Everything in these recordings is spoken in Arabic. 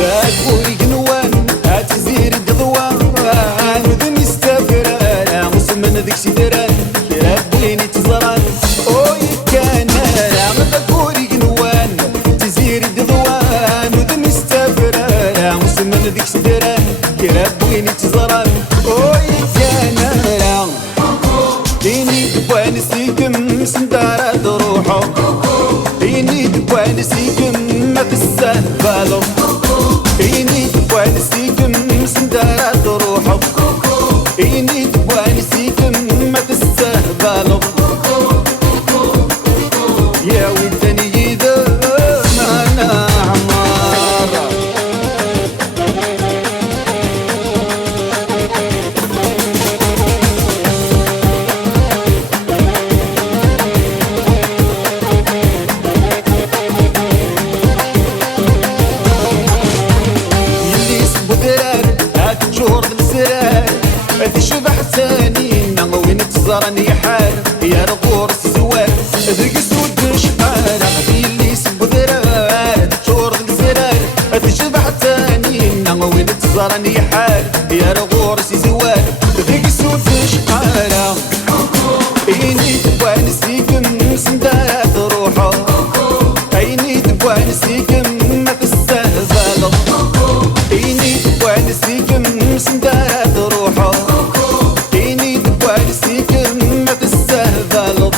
ذاك بوري قنوان هاتزير الدضوان وذن يستفران وسمن ذيك سيدران كرابيني تزران اوي كان ذاك بوري قنوان تزير الدضوان وذن يستفران وسمن ذيك سيدران كرابيني تزران اوي كان إني دبوان سيكم سندارة روحو إني دبوان سيكم ما تستهبالو إني دبوان سيكم سندارة روحو إني دبوان سيكم ما تستهبالو يا ودني إذا ما أنا عمار شهور الزرار تشبح ثانينا وين تزرني حال يا رغور الزوار ذيك سود شحال غادي اللي يسب ذرار شهور الزرار تشبح ثانينا وين تزرني حال يا رغور الزوار ذيك سود شحال إني تبغى نسيكم سندات روحو إني تبغى نسيكم ما تستهبلوا إني تبغى نسيكم سندات روحو إني تبغى نسيكم ما تستهبلوا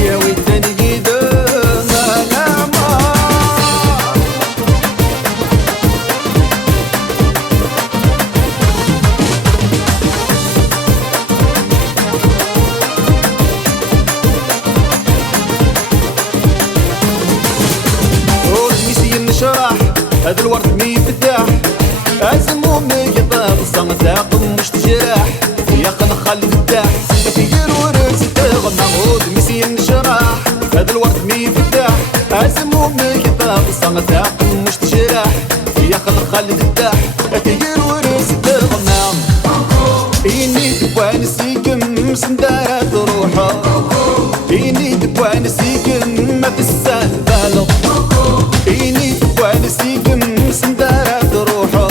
يا ودني جدا ما نعمر ورميسي النشراح هذا الورد ميفتاح أزموم يطاب الصمتاق مش تجراح يا خلي الداح في ورس تغنى غود ميسي النشراح هذا الورد ميفتاح أزموم يطاب الصمتاق مش تجراح يا خلي الداح في ورس تغنى إني تبغى نسيكم سندارة روحو إني تبغى نسيكم ما تستهبلوا إني تبغى نسيكم سندارة روحو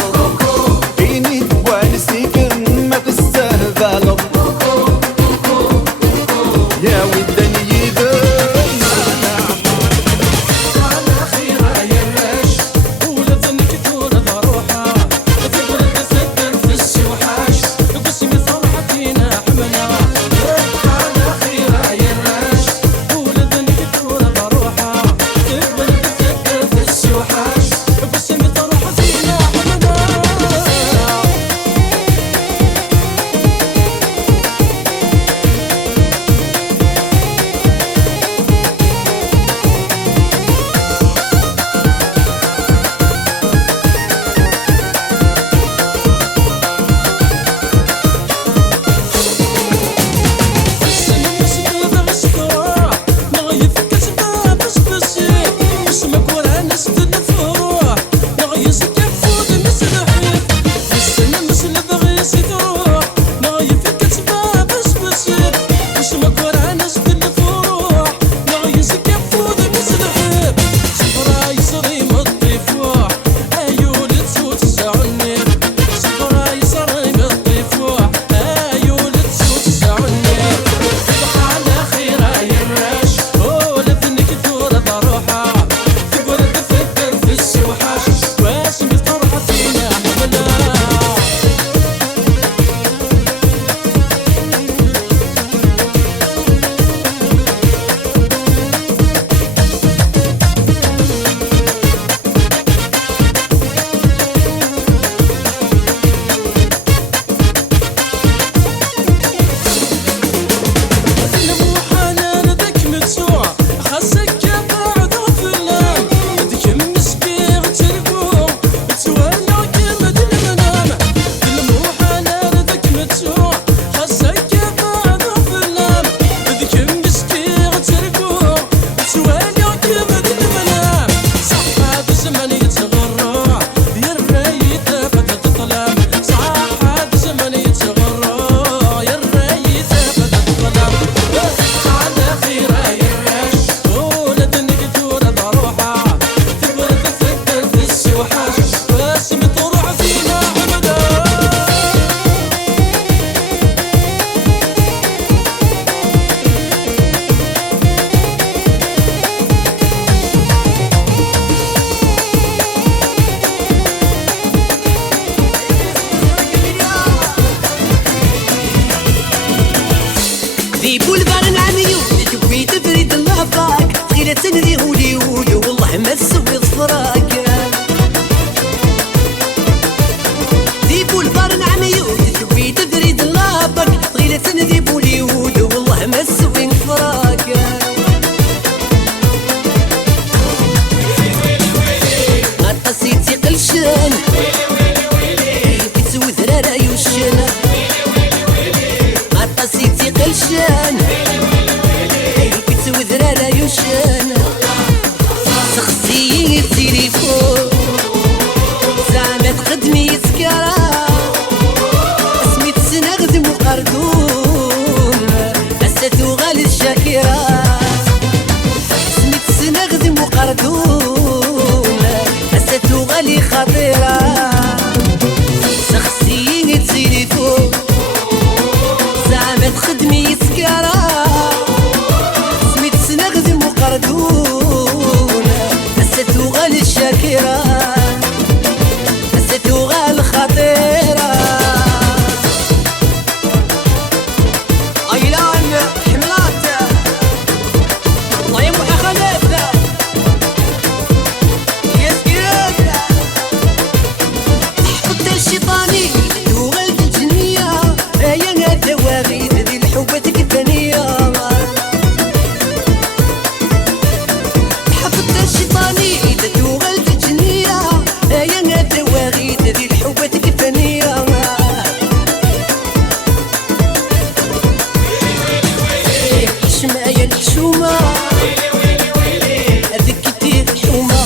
إني تبغى نسيكم ما تستهبلوا يا ودني إذا فراك ذي بولفار نعميود تبي تدريد لابك طغيلة ذي بوليود والله ما سوين فراك غطاسيتي قلشان يبيت وذرارا يوشن غطاسيتي قلشان يبيت وذرارا يوشن سخسيني التليفون زعما تقدمي سكرا سميت سنخدم وقردون أساتو غالي الشاكرة سميت سنخدم وقردون أساتو غالي خطيرة سخسيني التليفون زعما تخدمي سكرا سميت سنخدم وقردون أساتو غالي الشاكرة أساتو غالي خطيرة أيلان حملات الله يمحى خليفة يسكت حفظت الشيطاني وغلت الجنية يا دواغيد ذي الحوبة تكفانية حفظت الشيطاني وغلت الجنية يا دواغيد ذي الحوبة تكفانية حشمايا الحشومة هذيك كتير الحومة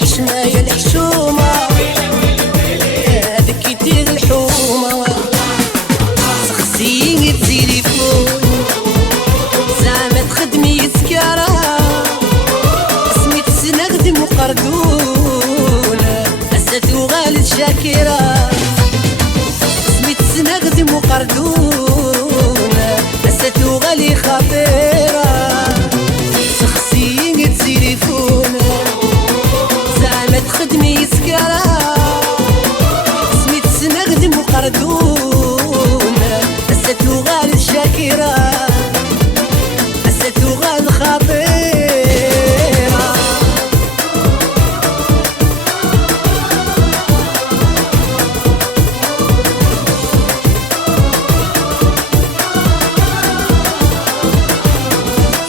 حشمايا الحشومة هذيك كتير الحومة سخسيني التليفون زعما تخدمي سكرة سميت سنخدم وقردون أساتو غالي الشاكرة سميت سنخدم وقردون أساتو غالي خطيرة سخسيني التليفون زعما تخدمي سكرة سميت سنخدم وقردون أساتو غالي الشاكرة أساتو غالي خطيرة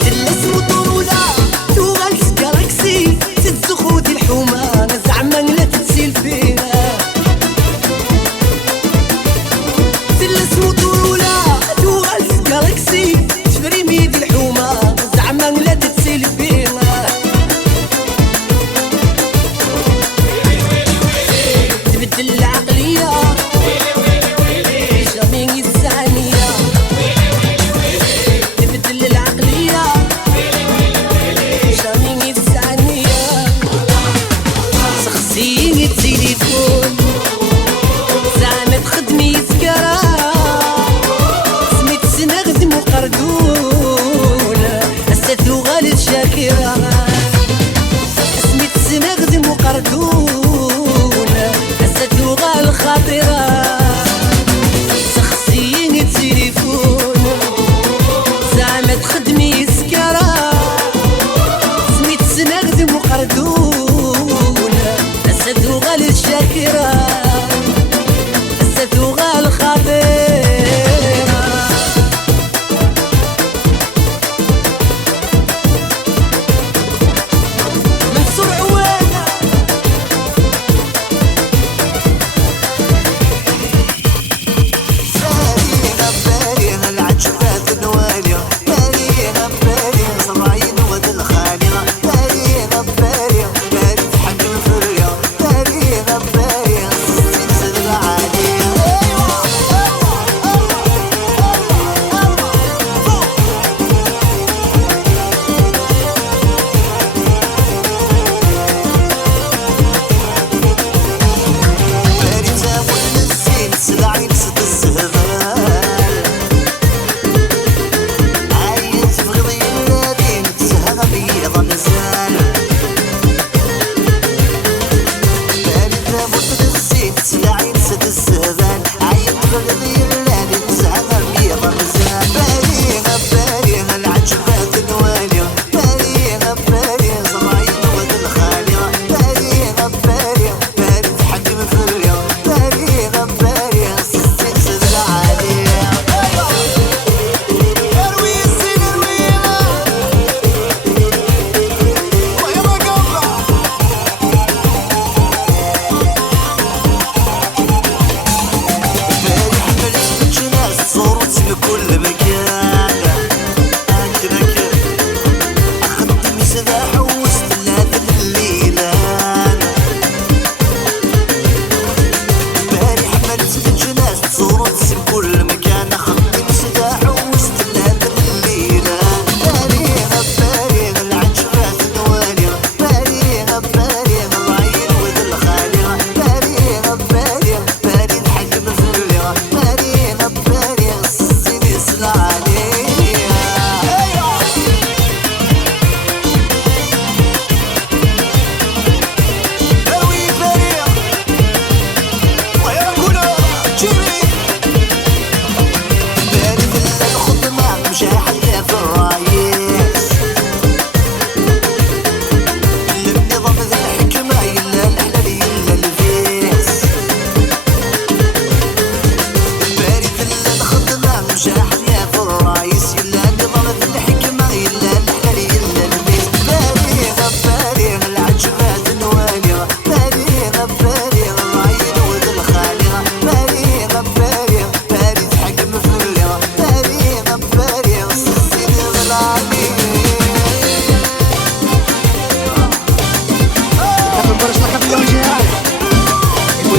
تلس موتورولا توغلت جالاكسي تتزخود الحومة زعما لا تتسيل فيها تلس موتورولا توغلت جالاكسي تفري ميد الحومة زعما لا تتسيل فيها تبدل العقلية جامين الزانية تبدل العقلية جامين الزانية سخسيني التليفون زعما تخدمي سكرة سميت سنخدم وقردون أساتو غالي الشاكرة سميت سنخدم وقردون أساتو غالي خطيرة سخسيني التليفون زعما تخدمي سكرة سميت سنخدم وقردون أساتو غالي الشاكرة أساتو غالي خطيرة منصور عوانة باليها باليها العجبات الوالية باليها باليها صراعين وغد الخالية باليها باليها بارد حق الفرية باليها باليها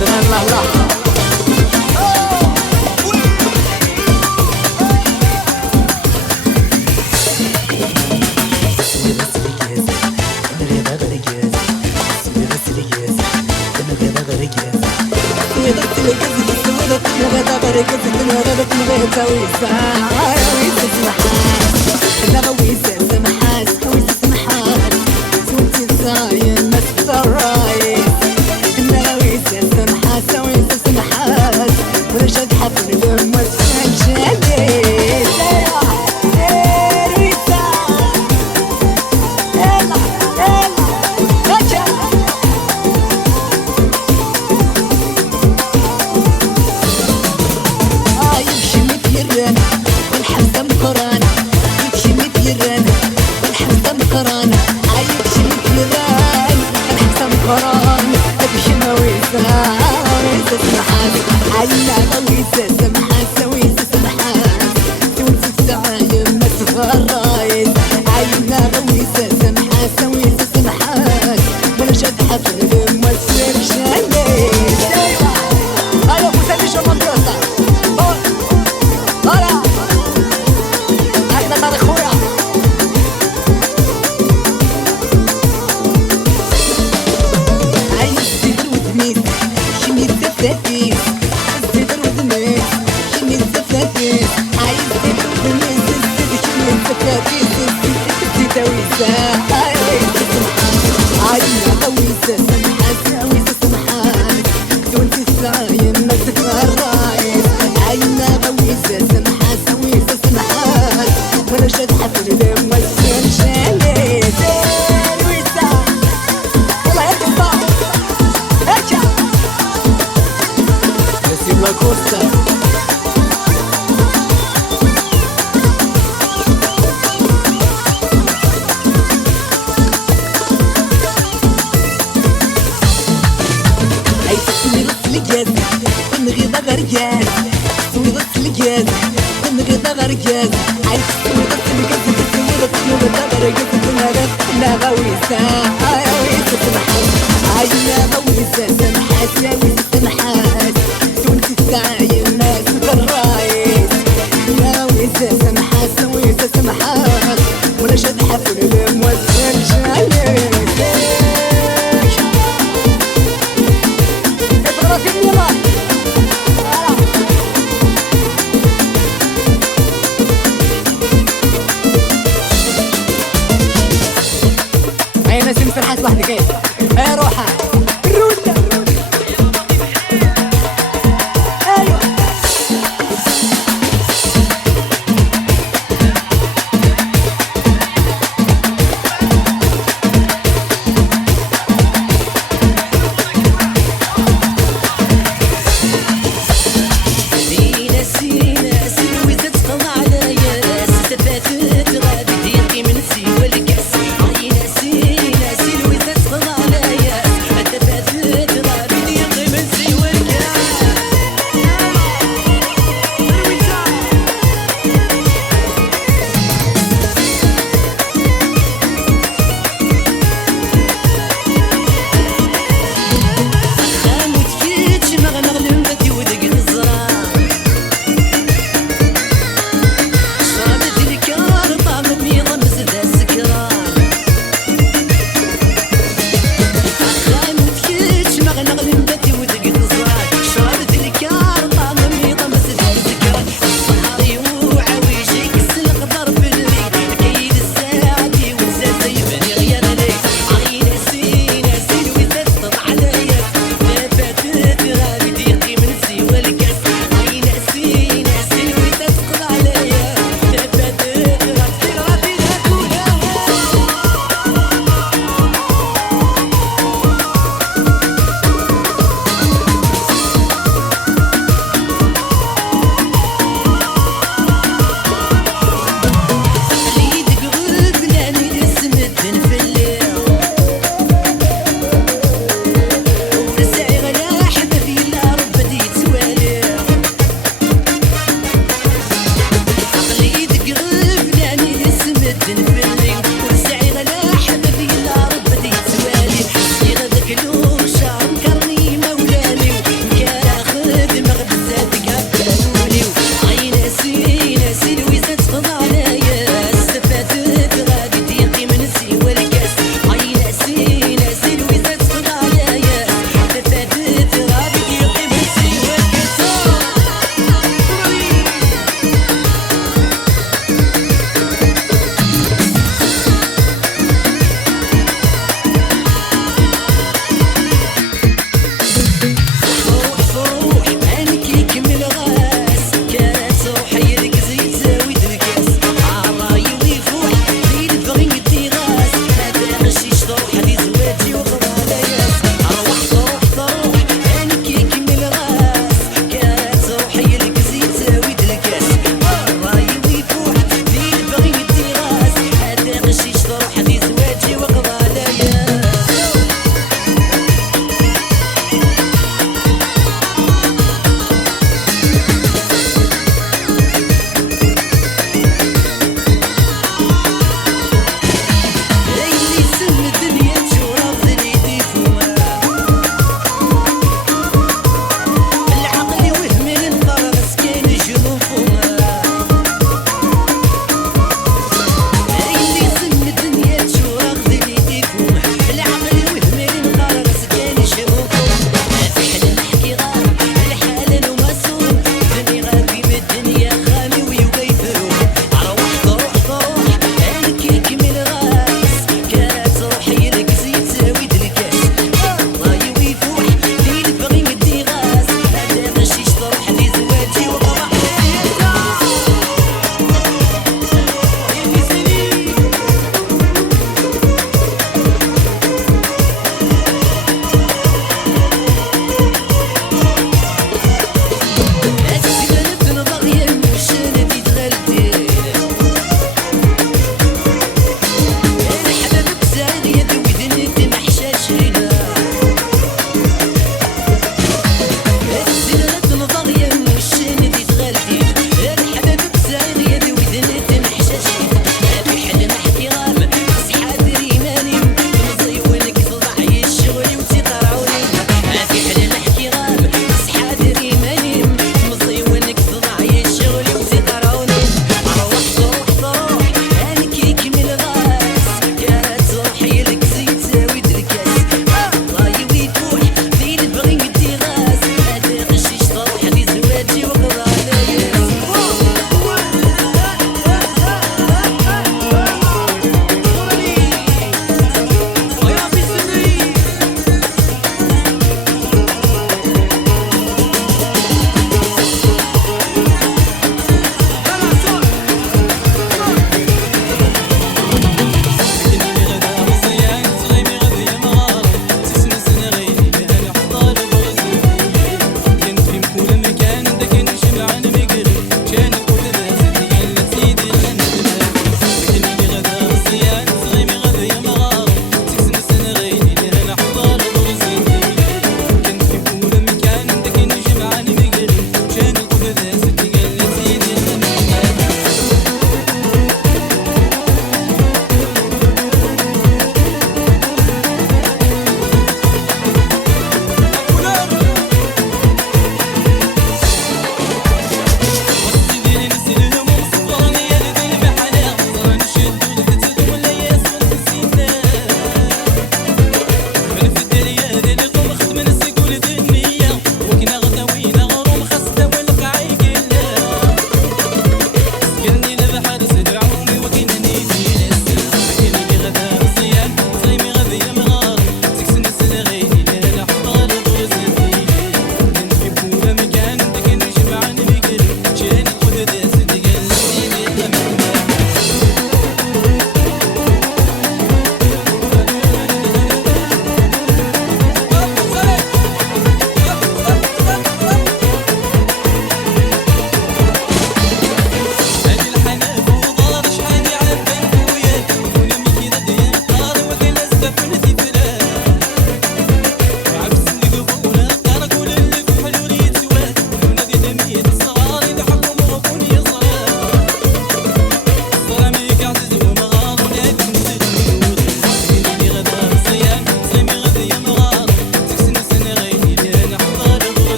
ودنا الله الله من سي والكاس عينا سينا سي الوزات خضع عليا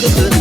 تكبر